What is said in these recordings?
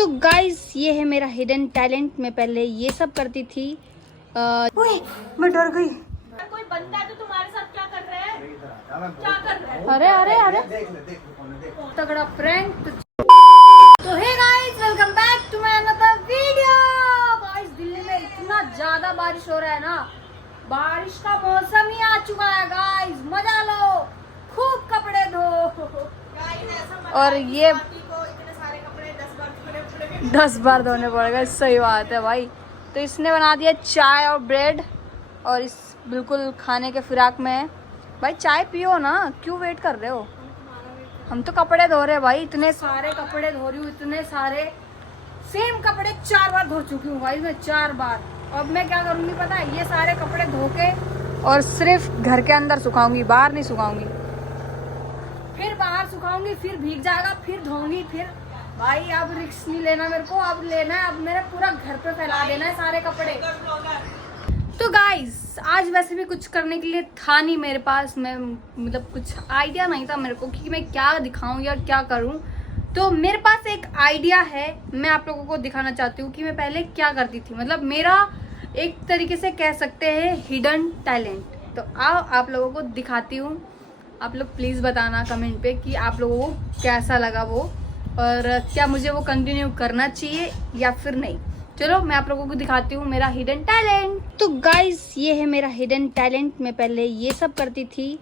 तो गाइस ये है मेरा हिडन टैलेंट। मैं पहले ये सब करती थी। ओए मैं डर गई। कोई बंदा है तो तुम्हारे साथ क्या कर रहा है? क्या कर रहा है? अरे अरे अरे तगड़ा प्रैंक। तो hey guys welcome back to my another video. Guys Delhi में इतना ज्यादा बारिश हो रहा है ना, बारिश का मौसम ही आ चुका है। गाइस मजा लो, खूब कपड़े धो। और ये 10 बार धोने पड़ेगा। सही बात है भाई। तो इसने बना दिया चाय और ब्रेड और इस बिल्कुल खाने के फिराक में है। भाई चाय पियो ना, क्यों वेट कर रहे हो? हम तो कपड़े धो रहे हैं भाई। इतने सारे कपड़े धो रही हूँ, इतने सारे सेम कपड़े 4 बार धो चुकी हूँ भाई मैं, 4 बार। अब मैं क्या करूँगी पता है? ये सारे कपड़े धो के और सिर्फ घर के अंदर सुखाऊंगी, बाहर नहीं सुखाऊंगी। फिर बाहर सुखाऊंगी, फिर भीग जाएगा, फिर धोऊंगी। फिर भाई अब रिस्क नहीं लेना मेरे को, अब लेना है, अब मेरे पूरा घर पे फैला देना है सारे कपड़े। तो गाइस आज वैसे भी कुछ करने के लिए था नहीं मेरे पास। मैं मतलब कुछ आइडिया नहीं था मेरे को कि मैं क्या दिखाऊं या क्या करूं। तो मेरे पास एक आइडिया है, मैं आप लोगों को दिखाना चाहती हूँ कि मैं पहले क्या करती थी। मतलब मेरा एक तरीके से कह सकते हैं हिडन टैलेंट। तो आओ आप लोगों को दिखाती हूँ। आप लोग प्लीज़ बताना कमेंट पे कि आप लोगों को कैसा लगा वो, और क्या मुझे वो कंटिन्यू करना चाहिए या फिर नहीं। चलो मैं आप लोगों को दिखाती हूँ मेरा हिडन टैलेंट। तो गाइस ये है मेरा हिडन टैलेंट। मैं पहले ये सब करती थी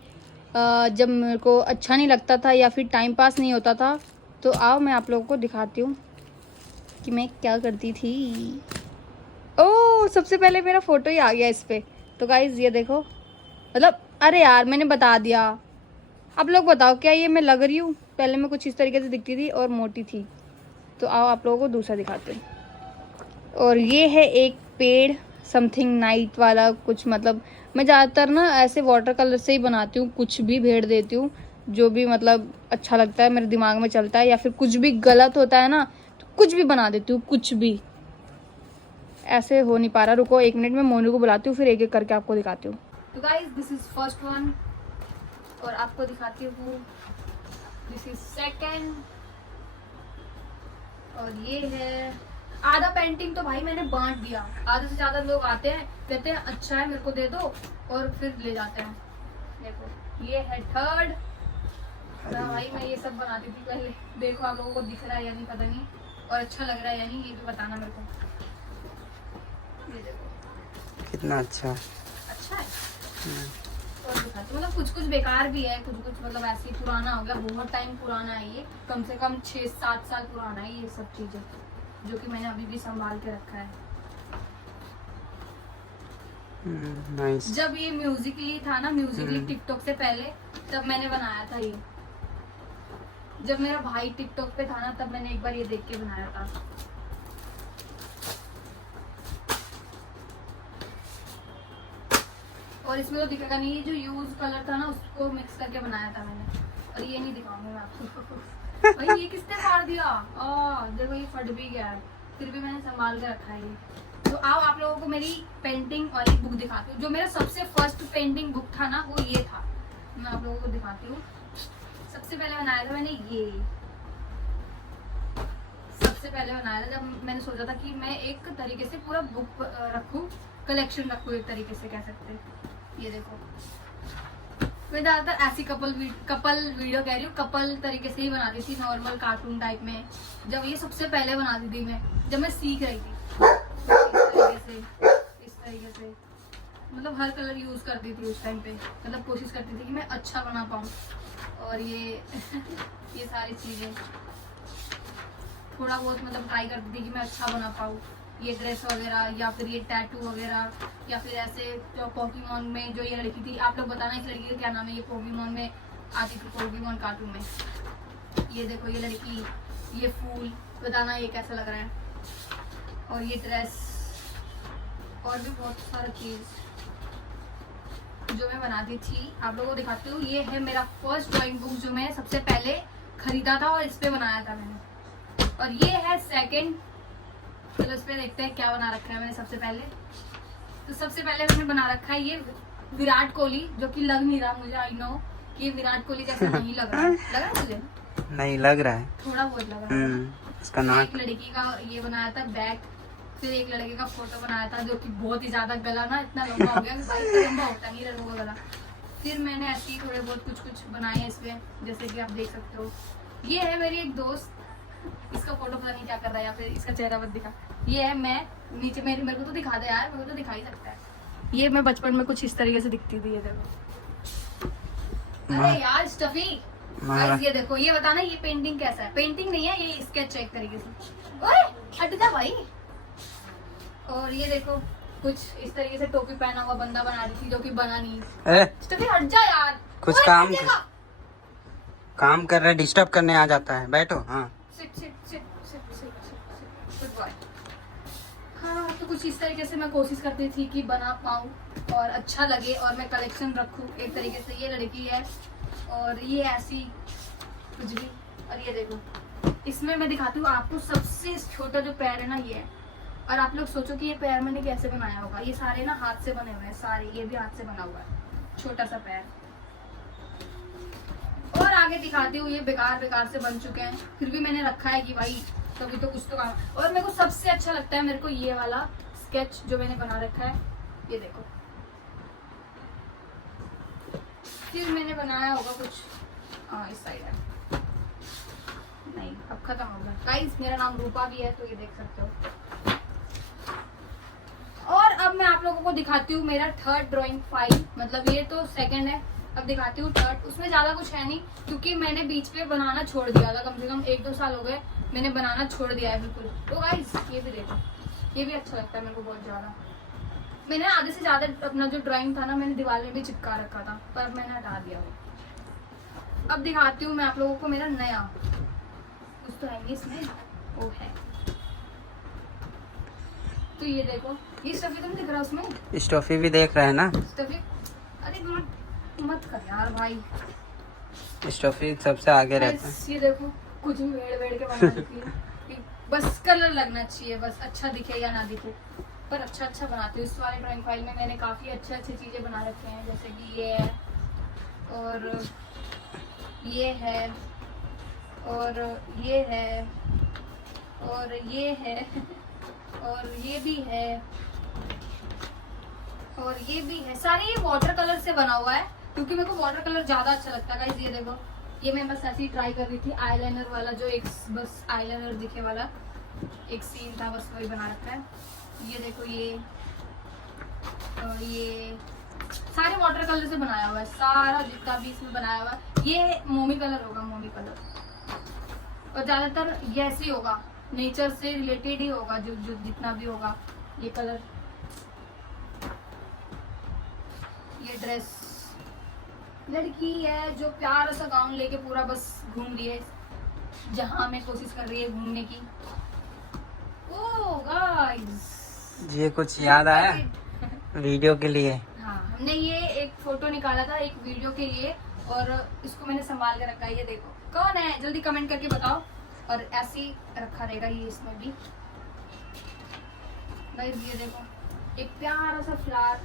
जब मेरे को अच्छा नहीं लगता था या फिर टाइम पास नहीं होता था। तो आओ मैं आप लोगों को दिखाती हूँ कि मैं क्या करती थी। ओह सबसे पहले मेरा फोटो ही आ गया इस पे। तो गाइस ये देखो, मतलब अरे यार मैंने बता दिया। आप लोग बताओ क्या ये मैं लग रही हूँ? पहले मैं कुछ इस तरीके से दिखती थी और मोटी थी। तो आओ आप लोगों को दूसरा दिखाते हैं। और ये है एक पेड़, समथिंग नाइट वाला कुछ। मतलब मैं ज़्यादातर ना ऐसे वाटर कलर से ही बनाती हूँ, कुछ भी भेड़ देती हूँ जो भी मतलब अच्छा लगता है मेरे दिमाग में चलता है, या फिर कुछ भी गलत होता है ना तो कुछ भी बना देती हूँ, कुछ भी। ऐसे हो नहीं पा रहा, रुको 1 मिनट में मोनू को बुलाती हूँ, फिर एक एक करके आपको दिखाती हूँ। तो guys this is first one और आपको दिखाती हूँ दिस इज सेकंड। और ये है आधा पेंटिंग। तो भाई मैंने बांट दिया, आधे से ज्यादा लोग आते हैं कहते हैं अच्छा है मेरे को दे दो और फिर ले जाते हैं। देखो ये है थर्ड। भाई मैं ये सब बनाती थी पहले। देखो आप लोगों को दिख रहा है या नहीं पता नहीं, और अच्छा लग रहा है या नहीं ये भी बताना मेरे को। ये देखो कितना अच्छा है। और दिखाती मतलब कुछ कुछ बेकार भी है, कुछ कुछ मतलब ऐसे ही पुराना हो गया, बहुत टाइम पुराना है ये, कम से कम 6-7 साल पुराना है ये सब चीजें, जो कि मैंने अभी भी संभाल के रखा है। नाइस। जब ये म्यूजिकली था ना, म्यूजिकली टिकटॉक से पहले, तब मैंने बनाया था ये। जब मेरा भाई टिकटॉक पे था ना तब मैंने एक बार ये देख के बनाया था। और इसमें तो दिखेगा नहीं, ये जो यूज कलर था ना उसको मिक्स करके बनाया था मैंने। और ये नहीं दिखाऊंगी मैं आपको। भाई ये किसने फाड़ दिया? देखो ये फट भी गया है, फिर भी मैंने संभाल के रखा है ये। तो आओ आप लोगों को मेरी पेंटिंग वाली बुक दिखाती हूँ। जो मेरा सबसे फर्स्ट पेंटिंग बुक था ना वो ये था, मैं आप लोगों को दिखाती हूँ। सबसे पहले बनाया था मैंने ये, सबसे पहले बनाया था जब मैंने सोचा था कि मैं एक तरीके से पूरा बुक रखूँ, कलेक्शन रखूँ एक तरीके से कह सकते हैं। ये देखो मैं ज्यादातर ऐसी कपल वीडियो कह रही हूँ, कपल तरीके से ही बनाती थी, नॉर्मल कार्टून टाइप में। जब ये सबसे पहले बनाती थी मैं, जब मैं सीख रही थी इस तरीके से मतलब हर कलर यूज करती थी उस टाइम पे। मतलब कोशिश करती थी कि मैं अच्छा बना पाऊँ। और ये ये सारी चीजें थोड़ा बहुत मतलब ट्राई करती थी कि मैं अच्छा बना पाऊँ। ये ड्रेस वगैरह या फिर ये टैटू वगैरह, या फिर ऐसे जो पोकेमॉन में जो ये लड़की थी, आप लोग बताना इस लड़की का क्या नाम है। ये पोकेमॉन में आती थी, पोकेमॉन कार्टून में। ये देखो ये लड़की, ये फूल, बताना ये कैसा लग रहा है। और ये ड्रेस और भी बहुत सारा चीज जो मैं बनाती थी आप लोगों को दिखाती हूँ। ये है मेरा फर्स्ट ड्राइंग बुक जो मैं सबसे पहले खरीदा था और इस पे बनाया था मैंने। और ये है सेकंड। चलो इस पे देखते हैं क्या बना रखा है मैंने सबसे पहले। तो सबसे पहले मैंने बना रखा है ये विराट कोहली, जो कि लग नहीं रहा मुझे, आई नो कि विराट कोहली जैसा नहीं लग रहा है। लग रहा है मुझे? नहीं लग रहा है, थोड़ा बहुत लग रहा है। इसका एक नाक लड़की का ये बनाया था बैग, फिर एक लड़के का फोटो बनाया था जो कि बहुत ही ज्यादा गला ना इतना लंबा हो गया कि भाई इतना लंबा होता नहीं लड़कों का गला। फिर मैंने ऐसे ही थोड़े बहुत कुछ बनाए हैं इसमें, जैसे कि आप देख सकते हो। ये है मेरी एक दोस्त, इसका फोटो पता नहीं क्या कर रहा है, या फिर इसका चेहरा मत दिखा। ये है मैं, नीचे मेरे को तो दिखा दे यार, मेरे को तो दिखा ही सकता है। ये मैं बचपन में कुछ इस तरीके से दिखती थी, ये देखो। अरे यार स्टफी, गाइस ये देखो, ये बताना ये पेंटिंग कैसा है। पेंटिंग नहीं है, ये स्केच है एक तरीके से। ओए हट जा भाई। और ये देखो कुछ इस तरीके से टोपी पहना हुआ बंदा बना रही थी, जो कि बना नहीं। स्टफी हट जा यार, कुछ ओए, काम हट जाएगा। काम कर रहे, डिस्टर्ब करने आ जाता है। बैठो। हाँ गुड बॉय। हाँ तो कुछ इस तरीके से मैं कोशिश करती थी कि बना पाऊँ और अच्छा लगे और मैं कलेक्शन रखूँ एक तरीके से। ये लड़की है और ये ऐसी कुछ भी। और ये देखो, इसमें मैं दिखाती हूँ आपको सबसे छोटा जो पैर है ना, ये है। और आप लोग सोचो कि ये पैर मैंने कैसे बनाया होगा। ये सारे ना हाथ से बने हुए हैं, सारे। ये भी हाथ से बना हुआ है, छोटा सा पैर। और आगे दिखाती हूँ, ये बेकार से बन चुके हैं, फिर भी मैंने रखा है कि भाई कभी तो कुछ तो काम। और मेरे को सबसे अच्छा लगता है मेरे को ये वाला स्केच जो मैंने बना रखा है, ये देखो। फिर मैंने बनाया होगा कुछ, हाँ इस साइड है, नहीं अब खत्म हो गया। गाइस मेरा नाम रूपा भी है, तो ये देख सकते हो। और अब मैं आप लोगों को दिखाती हूँ मेरा थर्ड ड्राइंग फाइल, मतलब ये तो सेकंड है, अब दिखाती हूँ थर्ड। उसमें ज्यादा कुछ है नहीं, क्योंकि मैंने बीच पे बनाना छोड़ दिया था, कम से कम 1-2 साल हो गए मैंने बनाना छोड़ दिया है बिल्कुल। तो गाइस ये भी देखो, ये भी अच्छा लगता है मेरे को बहुत ज्यादा। मैंने आधे से ज्यादा अपना जो ड्राइंग था ना, मैंने दीवार में भी चिपका रखा था, पर मैंने हटा दिया वो। अब दिखाती हूँ मैं आप लोगों को मेरा नया, कुछ तो है इसमें, वो है। तो ये देखो, ये स्टफी तो नहीं दिख रहा उसमें? स्टॉफी भी देख रहे हैं ना। स्टफी, अरे मत कर यार भाई। स्टॉफी सबसे आगे रहता है। ये देखो, कुछ भी वेड़ के बना रखी है कि बस कलर लगना चाहिए, बस अच्छा दिखे या ना दिखे, पर अच्छा बनाती हूँ। इस वाले ड्राइंग फाइल में मैंने काफ़ी अच्छी चीज़ें बना रखे हैं, जैसे कि ये है, और ये है, और ये है, और ये है, और ये भी है, और ये भी है। सारे ये वाटर कलर से बना हुआ है, क्योंकि मेरे को वाटर कलर ज्यादा अच्छा लगता है। गाइस ये देखो, ये मैं बस ऐसे ही ट्राई कर रही थी। आईलाइनर वाला जो एक बस आईलाइनर दिखे वाला एक सीन था, बस वही बना रखा है। ये देखो, ये और ये सारे वाटर कलर से बनाया हुआ है, सारा जितना भी इसमें बनाया हुआ है। ये मोमी कलर होगा, मोमी कलर, और ज्यादातर ये ऐसे ही होगा, नेचर से रिलेटेड ही होगा, जो जितना भी होगा ये कलर। ये ड्रेस, लड़की है जो प्यारा सा गाउन लेके पूरा बस घूम रही है, जहाँ मैं कोशिश कर रही है घूमने की। ओह गाइस, ये कुछ याद आया वीडियो के लिए? हाँ, हमने ये एक फोटो निकाला था एक वीडियो के लिए, और इसको मैंने संभाल के रखा है। ये देखो, कौन है जल्दी कमेंट करके बताओ। और ऐसे ही रखा रहेगा ये इसमें भी। गाइस ये देखो, एक प्यारा सा फ्लावर।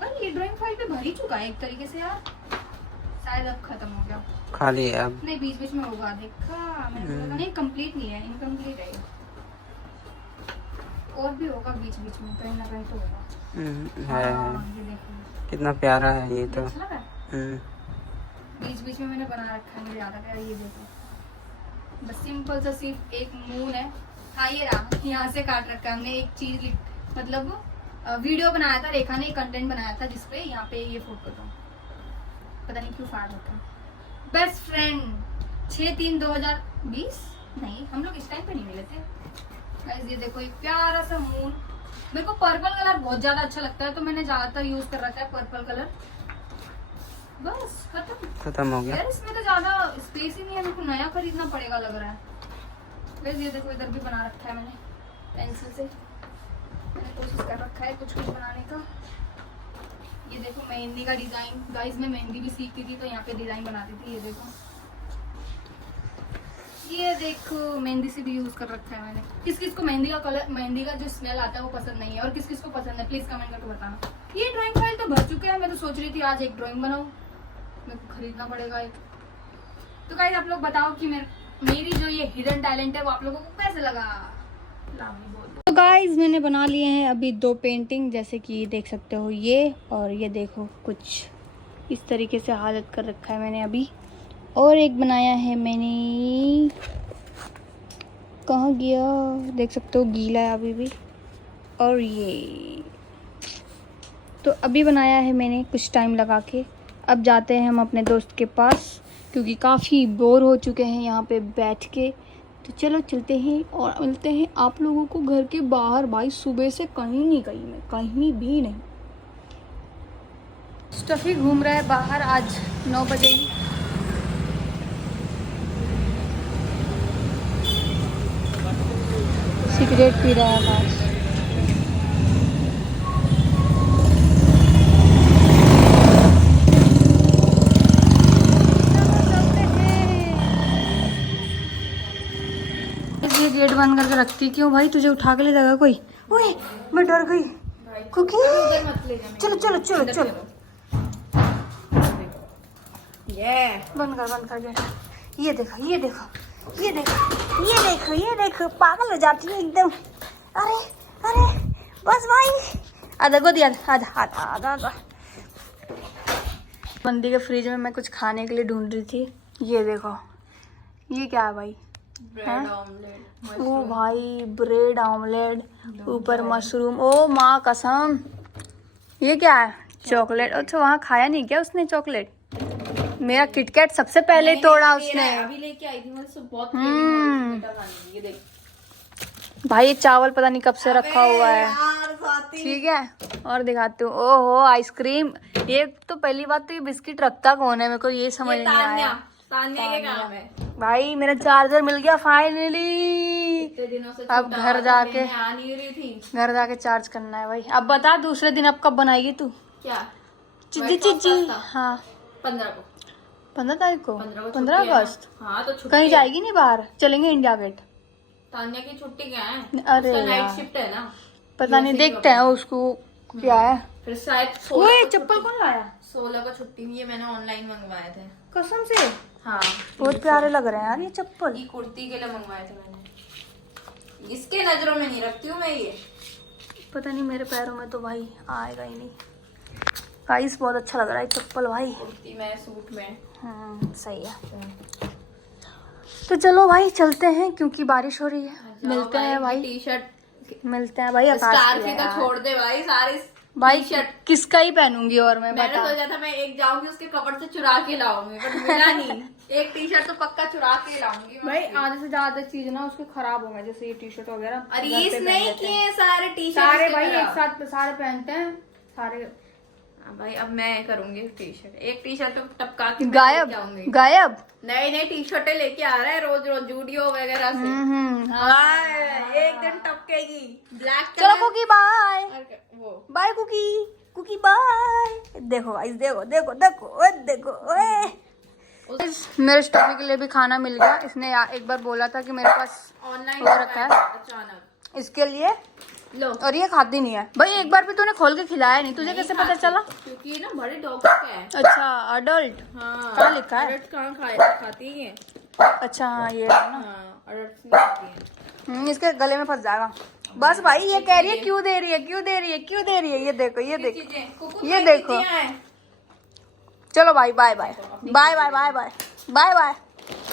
पर ये ड्राइंग फाइल पे भर ही चुका है एक तरीके से यार, शायद अब खत्म हो गया। खाली है अब? नहीं, बीच बीच में होगा, देखा मैंने, लगा नहीं कंप्लीट नहीं है, इनकम्प्लीट है ये। और भी होगा बीच बीच में, कहीं ना कहीं तो होगा। है। ये देखो कितना प्यारा है ये तो। अच्छा लगा है? बीच बीच में मैंने बना रखा है, मुझे याद आ गया। ये देखो, बस सिंपल सा सिर्फ एक मून है। हाँ ये रहा, यहाँ से काट रखा है हमने एक चीज, मतलब वीडियो बनाया था, रेखा ने कंटेंट बनाया था जिसपे यहाँ पे ये फोटो था, पता नहीं क्यों फाड़ रखा। बेस्ट फ्रेंड 6/3/2020, नहीं हम लोग इस टाइम पे नहीं मिले थे। गाइस ये देखो, एक प्यारा सा मून। मेरे को पर्पल कलर बहुत ज्यादा अच्छा लगता है, तो मैंने ज्यादातर यूज कर रखा है पर्पल कलर। बस खत्म हो गया यार, इसमें तो ज्यादा स्पेस ही नहीं है, मेरे को नया खरीदना पड़ेगा लग रहा है। गाइस ये देखो, इधर भी बना रखा है मैंने पेंसिल से, मैंने कोशिश कर रखा है कुछ बनाने का। ये देखो मेहंदी का डिजाइन। गाइस मैं मेहंदी भी सीखती थी, तो यहाँ पे डिजाइन बनाती थी। ये देखो मेहंदी से भी यूज कर रखा है मैंने। किस किस को मेहंदी का कलर, मेहंदी का जो स्मेल आता है वो पसंद नहीं है, और किस किस को पसंद है, प्लीज कमेंट करके बताना। ये ड्राइंग फाइल तो भर चुके हैं, मैं तो सोच रही थी आज एक ड्राइंग बनाऊं, मेरे को खरीदना पड़ेगा एक। तो गाइस आप लोग बताओ कि मेरी जो ये हिडन टैलेंट है वो आप लोगों को कैसे लगा? तो गाइस मैंने बना लिए हैं अभी 2 पेंटिंग, जैसे कि देख सकते हो ये, और ये देखो कुछ इस तरीके से हालत कर रखा है मैंने अभी। और एक बनाया है मैंने, कहाँ गया, देख सकते हो गीला है अभी भी। और ये तो अभी बनाया है मैंने कुछ टाइम लगा के। अब जाते हैं हम अपने दोस्त के पास, क्योंकि काफ़ी बोर हो चुके हैं यहाँ पे बैठ के। तो चलो चलते हैं और मिलते हैं आप लोगों को घर के बाहर। भाई सुबह से कहीं नहीं गई मैं, कहीं भी नहीं। स्टफी घूम रहा है बाहर आज 9 बजे ही। सिगरेट पी रहा है बाहर। ये गेट बंद करके रखती क्यों भाई? तुझे उठा के ले जाएगा कोई? ओए मैं डर गई। कुकी चलो चलो चलो चलो, बंद कर गेट। ये देखो ये देखो ये देखो ये देखो ये देखो, पागल हो जाती है एकदम। अरे अरे बस भाई, आधा गोदी, आधा आधा आधा आधा। बंदी के फ्रिज में मैं कुछ खाने के लिए ढूंढ रही थी। ये देखो ये क्या है भाई? Bread omelette. ओ भाई ब्रेड ऑमलेट, ऊपर मशरूम। ओ माँ कसम, ये क्या है? चॉकलेट। अच्छा वहाँ खाया नहीं क्या उसने चॉकलेट? मेरा किटकैट सबसे पहले तोड़ा उसने। अभी लेके आई थी, मुझे बहुत ये देख भाई ये चावल पता नहीं कब से रखा हुआ है। ठीक है और दिखाती हूँ। ओहो आइसक्रीम। ये तो पहली बात तो ये बिस्किट रखता कौन है, मेरे को ये समझ नहीं आया। तान्या के काम है भाई मेरा चार्जर मिल गया फाइनली। इतने दिनों से। अब घर जाके आ नहीं रही थी। घर जाके चार्ज करना है भाई। अब बता दूसरे दिन अब कब बनाएगी तू? क्या? चिज्जी चिज्जी। हाँ 15 को। 15 तारीख को? 15 15 अगस्त। हाँ तो छुट्टी कहीं है। जाएगी नहीं बाहर? चलेंगे इंडिया गेट। तान्या की छुट्टी क्या है? अरे उसका नाइट यार, शिफ्ट है ना। पता नहीं, देखते हैं उसको क्या है। फिर शायद ओए चप्पल कौन लाया? 16 को छुट्टी हुई है, मैंने ऑनलाइन मंगवाए थे। कसम से हाँ बहुत प्यारे लग रहे हैं यार ये चप्पल। ये कुर्ती के लिए मंगवाए थे मैंने। इसके नजरों में नहीं रखती हूँ मैं ये। पता नहीं मेरे पैरों में तो भाई आएगा ही नहीं। गाइस बहुत अच्छा लग रहा है चप्पल भाई। कुर्ती में सूट में। सही है। तो चलो भाई चलते हैं क्योंकि बारिश हो रही है। मिलते हैं भाई, टी शर्ट मिलते हैं भाई। आकाश स्टार की का है छोड़ दे भाई सारे भाई, टी-शर्ट। किसका ही पहनूंगी और मैं मैंने बता। सोचा था मैं एक जाऊंगी उसके कपड़ से चुरा के लाऊंगी, बट मिला नहीं। एक टी शर्ट तो पक्का चुरा के लाऊंगी भाई आधे से ज्यादा चीज ना उसके खराब हो गए, जैसे ये टी शर्ट वगैरह। और ये नहीं किए सारे टी शर्ट सारे भाई एक साथ सारे पहनते हैं सारे। भाई अब मैं करूंगी टी शर्ट। एक टी शर्ट तो टपका के मैं गायब लेके आऊंगी। गायब। नई नई टी शर्टें लेके आ रहा है रोज रोज जूडियो वगैरह से। एक दिन टपकेगी ब्लैक चलो कुकी बाय वो बाय कुकी कुकी बाय। देखो गाइस देखो देखो देखो ओए देखो ओए। मेरे स्टफी के लिए भी खाना मिल गया। इसने एक बार बोला था कि मेरे पास ऑनलाइन वो रखा है अचानक इसके लिए, लो। और ये खाती नहीं है भाई। एक बार भी तूने खोल के खिलाया नहीं, तुझे कैसे पता चला? क्योंकि ये ना बड़े डॉग का है। अच्छा अडल्ट। हाँ कहाँ लिखा है? अडल्ट कहाँ खाती है? अच्छा हाँ ये है ना। हाँ अडल्ट नहीं खाती है। इसके गले में फंस जाएगा। बस भाई ये कह रही है क्यों दे रही है क्यों दे रही है क्यों दे रही है। ये देखो ये देखो ये देखो। चलो भाई bye bye bye bye bye bye bye bye.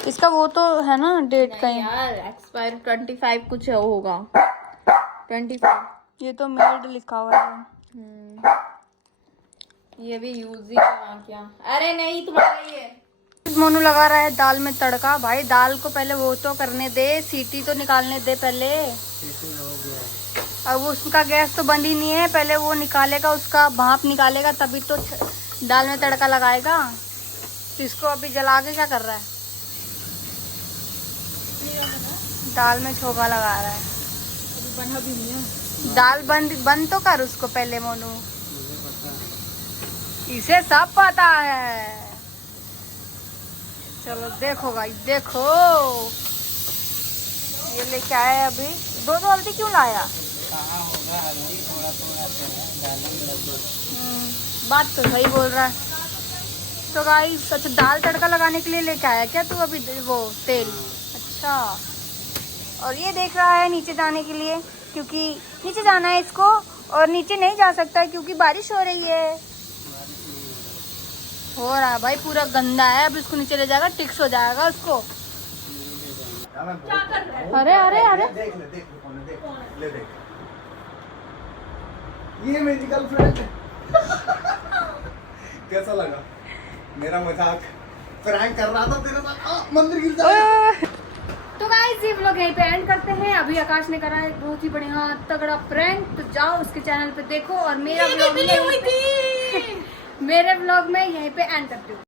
इसका वो तो है ना डेट कहीं यार एक्सपायर 25 कुछ होगा 25। ये तो मेड लिखा हुआ है। ये भी यूज ही क्या? अरे नहीं तुम्हारा ये मोनू लगा रहा है दाल में तड़का। भाई दाल को पहले वो तो करने दे, सीटी तो निकालने दे पहले। अब उसका गैस तो बंद ही नहीं है, पहले वो निकालेगा, उसका भाप निकालेगा तभी तो दाल में तड़का लगाएगा। तो इसको अभी जला के क्या कर रहा है? दाल में छोका लगा रहा है। बना भी नहीं है। दाल बंद तो कर उसको पहले मोनू, इसे सब पता है। चलो देखो भाई देखो, ये लेके आया है अभी। दो हल्दी क्यों लाया? बात तो सही बोल रहा है। तो गाइस अच्छा दाल तड़का लगाने के लिए लेके आया क्या तू अभी वो तेल? अच्छा, और ये देख रहा है नीचे जाने के लिए, क्योंकि नीचे जाना है इसको, और नीचे नहीं जा सकता क्योंकि बारिश हो रही है। हो रहा है भाई, पूरा गंदा है। अब इसको नीचे ले जाएगा, टिक्स हो जाएगा उसको। अरे अरे अरे, देख ले देख, ये मेरी गर्लफ्रेंड है। कैसा लगा मेरा मजाक? प्रैंक कर रहा था तेरे साथ, मंदिर गिर जाएगा। तो गाइस ये व्लॉग यहीं पे एंड करते हैं। अभी आकाश ने करा है बहुत ही बढ़िया तगड़ा प्रैंक, तो जाओ उसके चैनल पे देखो, और मेरा व्लॉग मेरे व्लॉग में यहीं पे एंड करती हूँ।